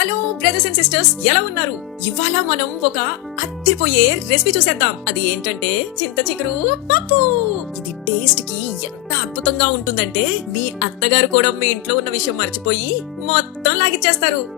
Hello brothers and sisters ఎలా ఉన్నారు? ఇవాళ మనం ఒక అద్దరిపోయే రెసిపీ చూసేద్దాం. అది ఏంటంటే చింత చిగురు పప్పు. ఇది టేస్ట్కి ఎంత అద్భుతంగా ఉంటుందంటే మీ అత్తగారు కూడా మీ ఇంట్లో ఉన్న విషయం మర్చిపోయి మొత్తం లాగిచ్చేస్తారు.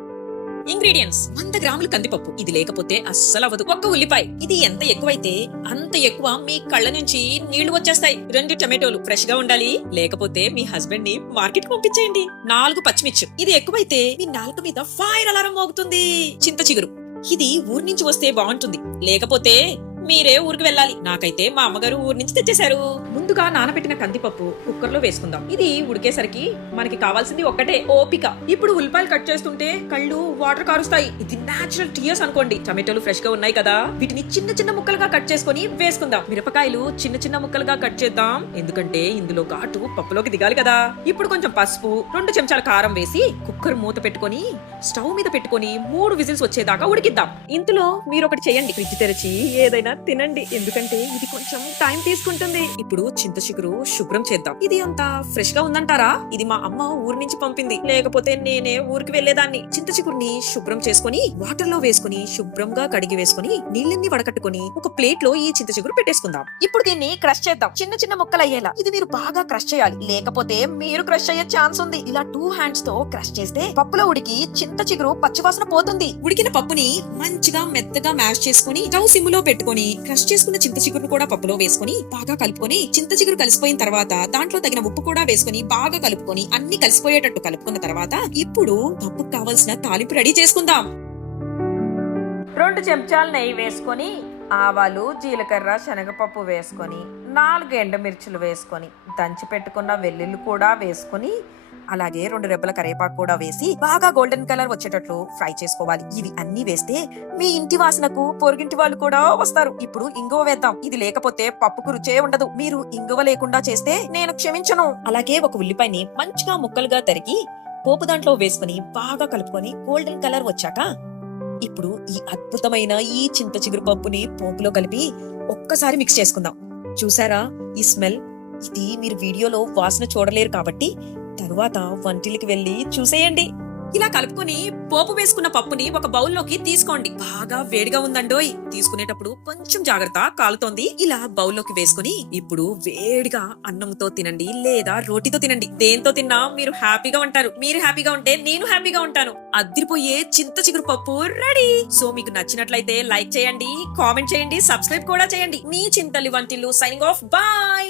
ఇంగ్రీడియంట్స్ వంద గ్రాములు కందిపప్పు. ఇది లేకపోతే అస్సలు అవ్వదు. ఒక్క ఉల్లిపాయ. ఇది ఎంత ఎక్కువైతే అంత ఎక్కువ మీ కళ్ళ నుంచి నీళ్ళు వచ్చేస్తాయి. రెండు టమాటోలు ఫ్రెష్గా ఉండాలి. లేకపోతే మీ హస్బెండ్ని మార్కెట్కి పంపించేయండి. నాలుగు పచ్చిమిర్చి. ఇది ఎక్కువైతే మీ నాలుగు మీద ఫైర్ అలారం మోగుతుంది. చింత చిగురు. ఇది ఊరి నుంచి వస్తే బాగుంటుంది. లేకపోతే మీరే ఊరికి వెళ్ళాలి. నాకైతే మా అమ్మగారు ఊరి నుంచి తెచ్చేశారు. ముందుగా నానబెట్టిన కందిపప్పు కుక్కర్లో వేసుకుందాం. ఇది ఉడికేసరికి మనకి కావాల్సింది ఒక్కటే ఓపిక. ఇప్పుడు ఉల్లిపాయలు కట్ చేస్తుంటే కళ్ళు వాటర్ కారుస్తాయి. ఇది నాచురల్ టీయర్స్ అనుకోండి. టమాటోలు ఫ్రెష్గా ఉన్నాయి కదా. వీటిని చిన్న చిన్న ముక్కలుగా కట్ చేసుకొని వేసుకుందాం. మిరపకాయలు చిన్న చిన్న ముక్కలుగా కట్ చేద్దాం. ఎందుకంటే ఇందులో ఘాటు పప్పులోకి దిగాలి కదా. ఇప్పుడు కొంచెం పసుపు రెండు చెంచాల కారం వేసి కుక్కర్ మూత పెట్టుకొని స్టవ్ మీద పెట్టుకొని మూడు విజిల్స్ వచ్చేదాకా ఉడికిద్దాం. ఇందులో మీరు ఒకటి చేయండి. ఫ్రిడ్జ్ తెరిచి ఏదైనా తినండి. ఎందుకంటే ఇది కొంచెం టైం తీసుకుంటుంది. ఇప్పుడు చింత చిగురు శుభ్రం చేద్దాం. ఇది అంత ఫ్రెష్గా ఉందంటారా? ఇది మా అమ్మ ఊరి నుంచి పంపింది. లేకపోతే నేనే ఊరికి వెళ్ళేదాన్ని చింత చిగురుని శుభ్రం చేసుకొని వాటర్లో వేసుకుని శుభ్రంగా కడిగి వేసుకొని నీళ్ళని వడకట్టుకొని ఒక ప్లేట్లో ఈ చింత చిగురు పెట్టేసుకుందాం. ఇప్పుడు దీన్ని క్రష్ చేద్దాం. చిన్న చిన్న ముక్కలు అయ్యేలా. ఇది మీరు బాగా క్రష్ చేయాలి. లేకపోతే మీరు క్రష్ అయ్యే ఛాన్స్ ఉంది. ఇలా టూ హ్యాండ్స్తో క్రష్ చేస్తే పప్పులో ఉడికి చింత చిగురు పచ్చివాసన పోతుంది. ఉడికిన పప్పుని మంచిగా మెత్తగా మ్యాష్ చేసుకుని స్టవ్ సిమ్లో పెట్టుకొని క్రష్ చేసుకున్న చింత చిగురును కూడా పప్పులో వేసుకొని బాగా కలుపుకొని చింత చిగురు కలిసిపోయిన తర్వాత దాంట్లో తగిన ఉప్పు కూడా వేసుకొని బాగా కలుపుకొని అన్ని కలిసిపోయేటట్టు కలుపుకున్న తర్వాత ఇప్పుడు పప్పుకు కావలసిన తాలింపు రెడీ చేసుకుందాం. రెండు చెంచాలు నెయ్యి వేసుకొని ఆవాలు జీలకర్ర శనగపప్పు వేసుకొని నాలుగు ఎండుమిర్చులు వేసుకొని దంచి పెట్టుకున్న వెల్లుల్లి కూడా వేసుకొని అలాగే రెండు రెబ్బల కరివేపాకు కూడా వేసి బాగా గోల్డెన్ కలర్ వచ్చేటట్లు ఫ్రై చేసుకోవాలి. ఇవి అన్ని వేస్తే మీ ఇంటి వాసనకు పొరుగింటి వాళ్ళు కూడా వస్తారు. ఇప్పుడు ఇంగువ వేద్దాం. ఇది లేకపోతే పప్పుకు రుచే ఉండదు. మీరు ఇంగువ లేకుండా చేస్తే నేను క్షమించను. అలాగే ఒక ఉల్లిపాయని మంచిగా ముక్కలుగా తరిగి పోపు దాంట్లో వేసుకుని బాగా కలుపుకొని గోల్డెన్ కలర్ వచ్చాక ఇప్పుడు ఈ అద్భుతమైన ఈ చింత చిగురు పప్పుని పోపులో కలిపి ఒక్కసారి మిక్స్ చేసుకుందాం. చూసారా? ఈ స్మెల్. ఇది మీరు వీడియోలో వాసన చూడలేరు కాబట్టి తరువాత వంటిల్కి వెళ్ళి చూసేయండి. ఇలా కలుపుకొని పోపు వేసుకున్న పప్పుని ఒక బౌల్లోకి తీసుకోండి. బాగా వేడిగా ఉందండోయ్. తీసుకునేటప్పుడు కొంచెం జాగ్రత్త కాలుతోంది. ఇలా బౌల్లోకి వేసుకుని ఇప్పుడు వేడిగా అన్నంతో తినండి లేదా రోటీతో తినండి. దేంతో తిన్నా మీరు హ్యాపీగా ఉంటారు. మీరు హ్యాపీగా ఉంటే నేను హ్యాపీగా ఉంటాను. అదిరిపోయే చింత చిగురు పప్పు రెడీ. సో మీకు నచ్చినట్లయితే లైక్ చేయండి కామెంట్ చేయండి సబ్స్క్రైబ్ కూడా చేయండి. మీ చింతలి వంటిల్లు సైనింగ్ ఆఫ్. బాయ్!